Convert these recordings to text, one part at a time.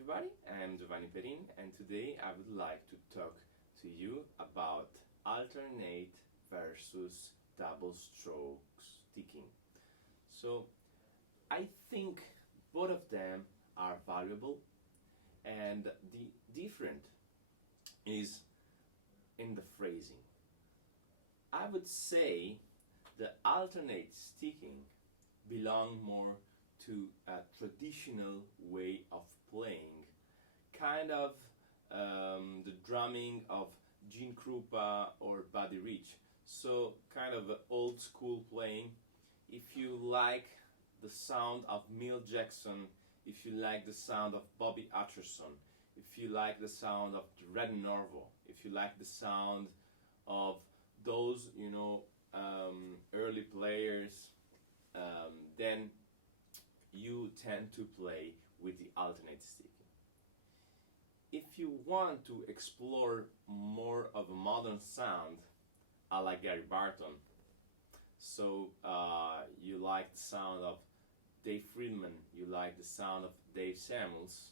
everybody, I'm Perin, and today I would like to talk to you about alternate versus double stroke sticking. So I think both of them are valuable, and the different is in the phrasing. I would say the alternate sticking belong more to a traditional way of playing, kind of the drumming of Gene Krupa or Buddy Rich. So kind of old school playing. If you like the sound of Milt Jackson, if you like the sound of Bobby Utcherson, if you like the sound of Red Norvo, if you like the sound of those early players, then you tend to play with the alternate sticking. If you want to explore more of a modern sound, I like Gary Barton. So you like the sound of Dave Friedman, you like the sound of Dave Samuels,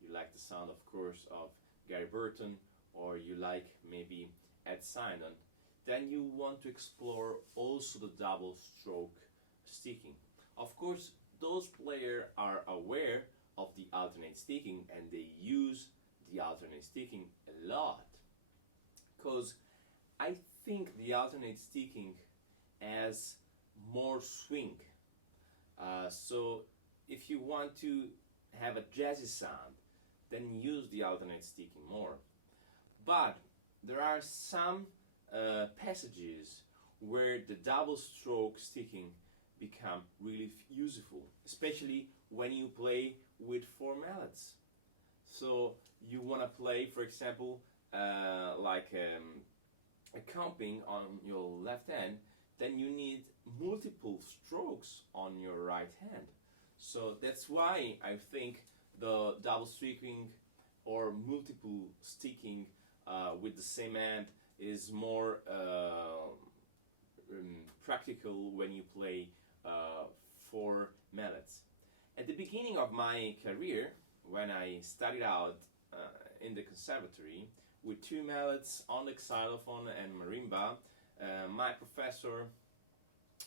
you like the sound, of course, of Gary Burton, or you like maybe Ed Simon, then you want to explore also the double stroke sticking. Of course, those players are aware of the alternate sticking and they use the alternate sticking a lot, because I think the alternate sticking has more swing. So if you want to have a jazzy sound, then use the alternate sticking more. But there are some passages where the double stroke sticking become really useful, especially when you play with four mallets. So you want to play, for example, a comping on your left hand, then you need multiple strokes on your right hand. So that's why I think the double sticking or multiple sticking with the same hand is more practical when you play four mallets. At the beginning of my career, when I started out in the conservatory with two mallets on the xylophone and marimba, my professor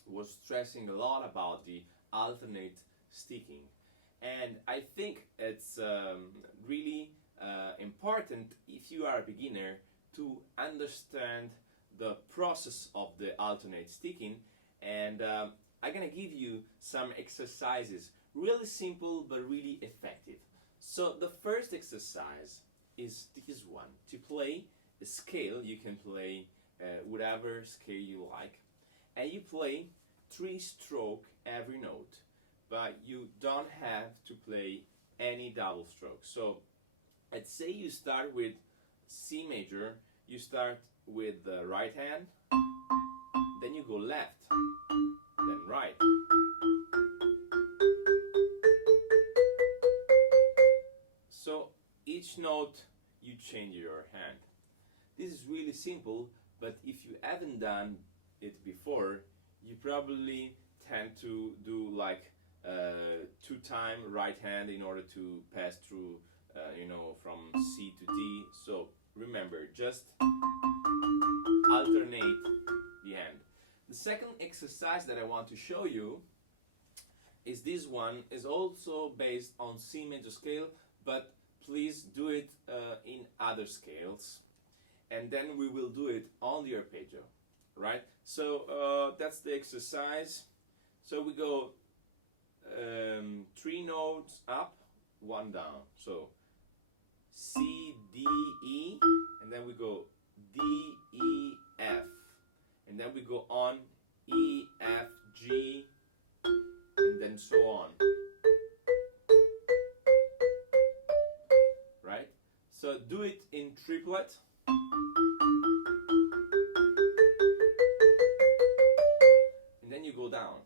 was stressing a lot about the alternate sticking. And I think it's really important, if you are a beginner, to understand the process of the alternate sticking. And I'm gonna give you some exercises, really simple but really effective. So the first exercise is this one. To play a scale, you can play whatever scale you like, and you play 3-stroke every note, but you don't have to play any double stroke. So let's say you start with C major, you start with the right hand, then you go left, then right. So each note you change your hand. This is really simple, but if you haven't done it before, you probably tend to do like 2-time right hand in order to pass through from C to D. So remember, just alternate the hand. The second exercise that I want to show you is this one. Is also based on C major scale, but please do it in other scales, and then we will do it on the arpeggio, right? So that's the exercise. So we go 3 notes up, 1 down. So C, D, E, and then we go D, E, F, and then we go on E, F, G, and then so on. Right? So do it in triplet. And then you go down.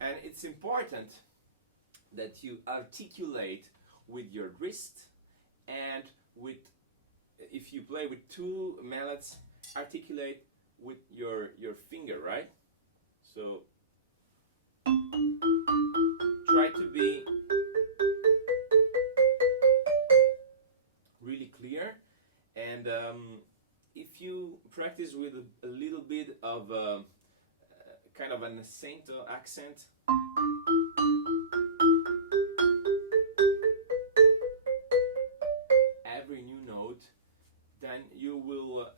And it's important that you articulate with your wrist, and with, if you play with 2 mallets, articulate with your finger, right? So English with a little bit of kind of an accento accent. Every new note, then you will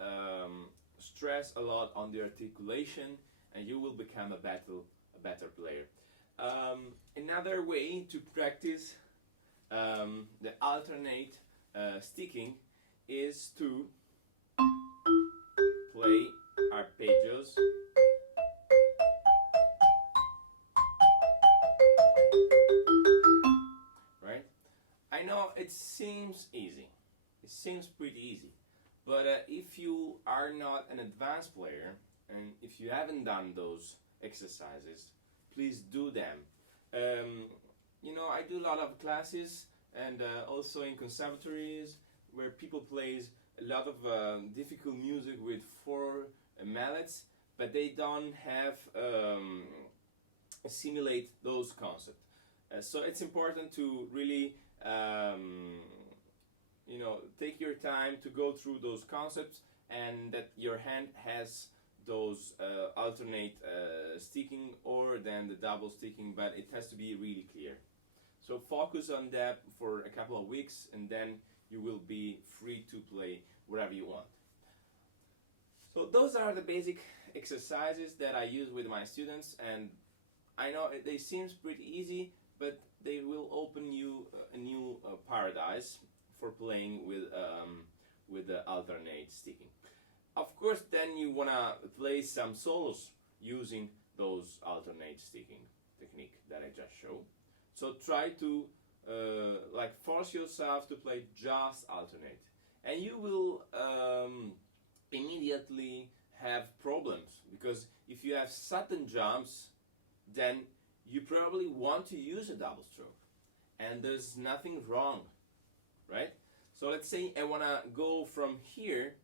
stress a lot on the articulation, and you will become a better player. Another way to practice the alternate sticking is to play arpeggios right? I know it seems easy. It seems pretty easy. But if you are not an advanced player, and if you haven't done those exercises, please do them. I do a lot of classes and also in conservatories where people plays a lot of difficult music with four mallets, but they don't have assimilate those concepts. So it's important to really take your time to go through those concepts, and that your hand has those alternate sticking or then the double sticking, but it has to be really clear. So focus on that for a couple of weeks, and then you will be free to play wherever you want. So those are the basic exercises that I use with my students, and I know they seem pretty easy, but they will open you a new paradise for playing with the alternate sticking. Of course, then you wanna play some solos using those alternate sticking technique that I just showed. So try to force yourself to play just alternate, and you will immediately have problems, because if you have sudden jumps, then you probably want to use a double stroke, and there's nothing wrong, right? So let's say I want to go from here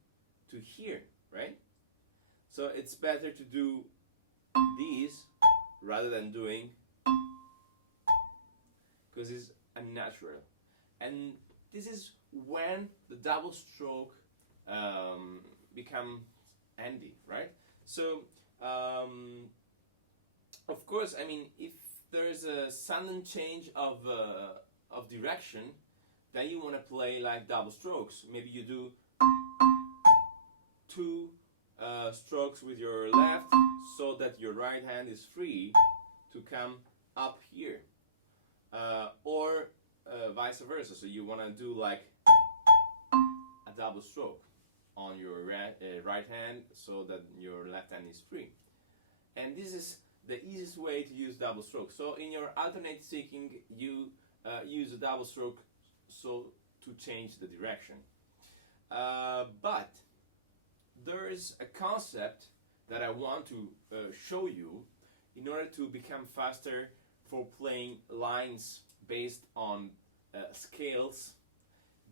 to here, right? So it's better to do these rather than doing, because it's unnatural. And this is when the double stroke becomes handy, right? So of course, I mean, if there's a sudden change of direction, then you want to play like double strokes. Maybe you do two strokes with your left, so that your right hand is free to come up here, or vice versa. So you want to do like a double stroke on your right hand, so that your left hand is free. And this is the easiest way to use double stroke. So in your alternate sticking, you use a double stroke so to change the direction. But there is a concept that I want to show you in order to become faster for playing lines based on scales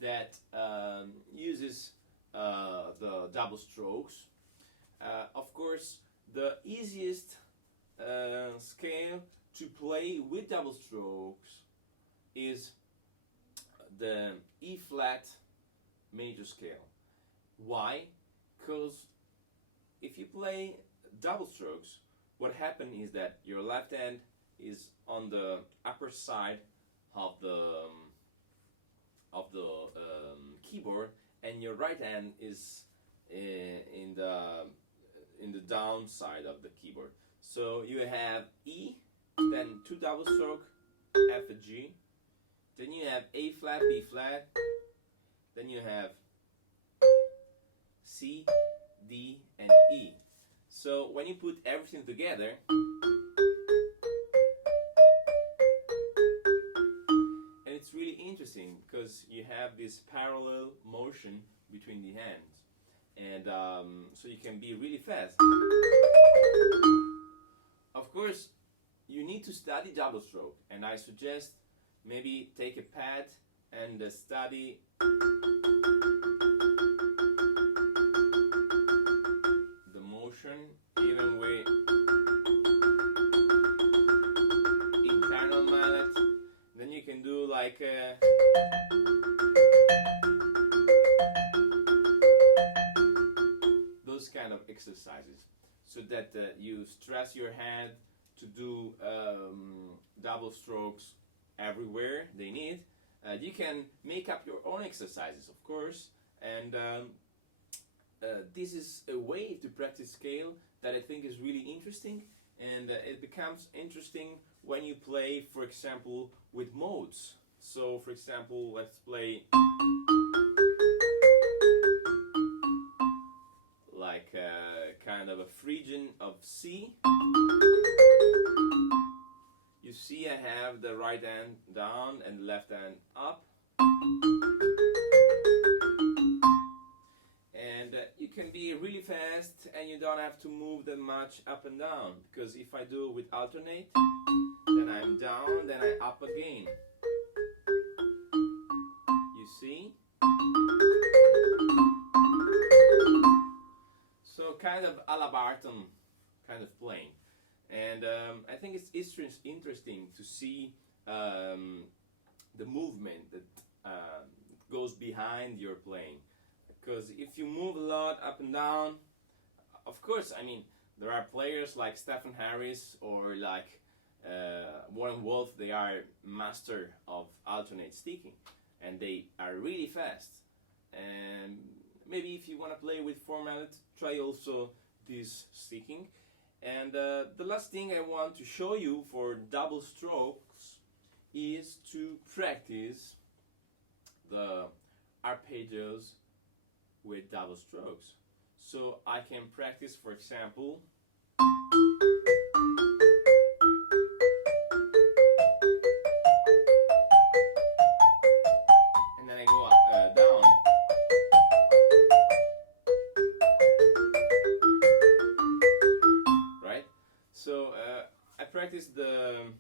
that uses the double strokes. Of course, the easiest scale to play with double strokes is the E flat major scale. Why? Because if you play double strokes, what happens is that your left hand is on the upper side of the keyboard, and your right hand is in the down side of the keyboard. So you have E, then two double stroke, F and G, then you have A flat, B flat, then you have C, D, and E. So when you put everything together, and it's really interesting because you have this parallel motion between the hands, and so you can be really fast. Of course, you need to study double stroke, and I suggest maybe take a pad and study the motion, even with internal mallet. Then you can do like those kind of that you stress your hand to do double strokes everywhere they need. You can make up your own exercises, of course, and this is a way to practice scale that I think is really interesting, and it becomes interesting when you play, for example, with modes. So, for example, let's play like kind of a Phrygian of C. You see I have the right hand down and left hand up. And you can be really fast and you don't have to move that much up and down, because if I do with alternate, then I'm down, then I up again. You see? So kind of a la Barton kind of playing. And I think it's interesting to see the movement that goes behind your playing. Because if you move a lot up and down, of course, I mean, there are players like Stephen Harris or like Warren Wolf, they are master of alternate sticking and they are really fast. And maybe if you want to play with 4 mallet, try also this sticking. And the last thing I want to show you for double strokes is to practice the arpeggios with double strokes. So I can practice, for example, and then I go up, down. Right? So I practice the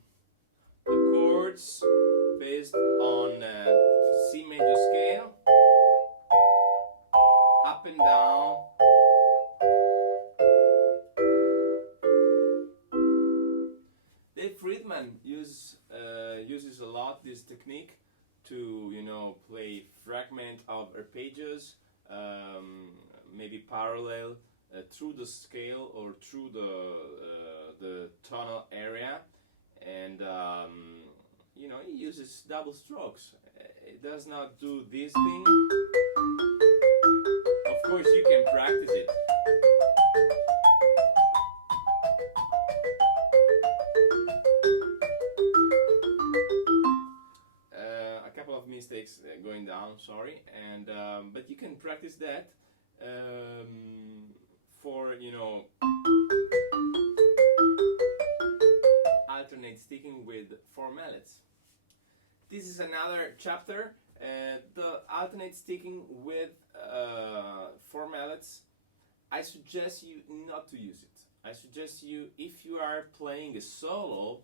chords based on C major scale, up and down, Dave Friedman uses a lot this technique to, you know, play fragment of arpeggios, maybe parallel through the scale or through the tonal area, and you know, he uses double strokes. It does not do this thing. Of course, you can practice it. A couple of mistakes going down, sorry, and but you can practice that for, you know, alternate sticking with 4 mallets. This is another chapter. The alternate sticking with 4 mallets, I suggest you not to use it. I suggest you, if you are playing a solo,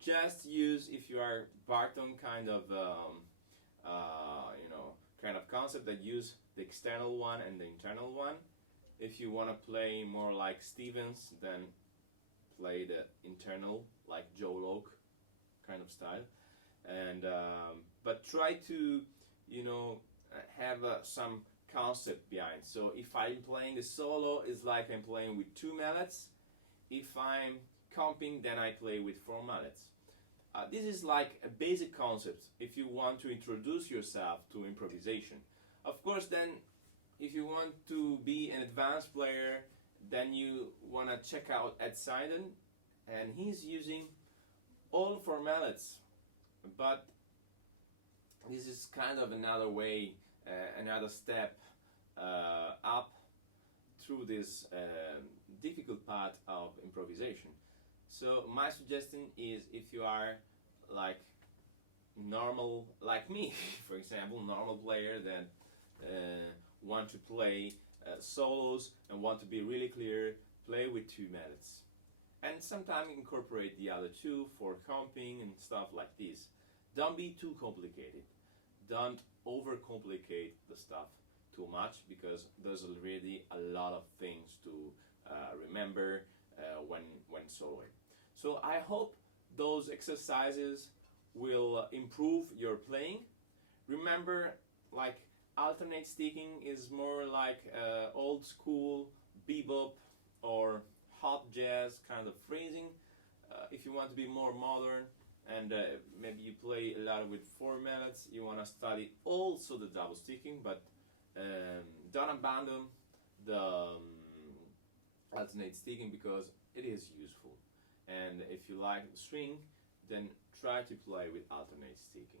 just use, if you are Barton kind of you know, kind of concept, that use the external one and the internal one. If you want to play more like Stevens, then play the internal, like Joe Locke kind of style. And but try to, you know, have some concept behind. So if I'm playing a solo, it's like I'm playing with 2 mallets. If I'm comping, then I play with 4 mallets. This is like a basic concept if you want to introduce yourself to improvisation. Of course, then if you want to be an advanced player, then you want to check out Ed Seiden, and he's using all 4 mallets. But this is kind of another way, another step up through this difficult part of improvisation. So my suggestion is, if you are like normal, like me, for example, normal player that want to play solos and want to be really clear, play with 2 mallets. And sometimes incorporate the other 2 for comping and stuff like this. Don't be too complicated. Don't overcomplicate the stuff too much, because there's already a lot of things to remember when soloing. So I hope those exercises will improve your playing. Remember, like, alternate sticking is more like old school bebop or hot jazz, kind of phrasing. If you want to be more modern and maybe you play a lot with 4 minutes, you want to study also the double sticking, but don't abandon the alternate sticking because it is useful. And if you like the string, then try to play with alternate sticking.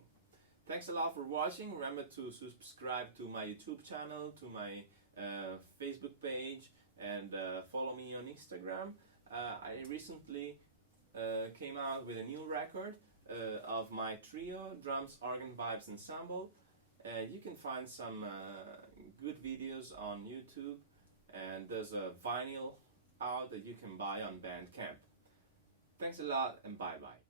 Thanks a lot for watching. Remember to subscribe to my YouTube channel, to my Facebook page, and follow me on Instagram. I recently came out with a new record of my trio, drums, organ, vibes ensemble. You can find some good videos on YouTube, and there's a vinyl out that you can buy on Bandcamp. Thanks a lot, and bye bye.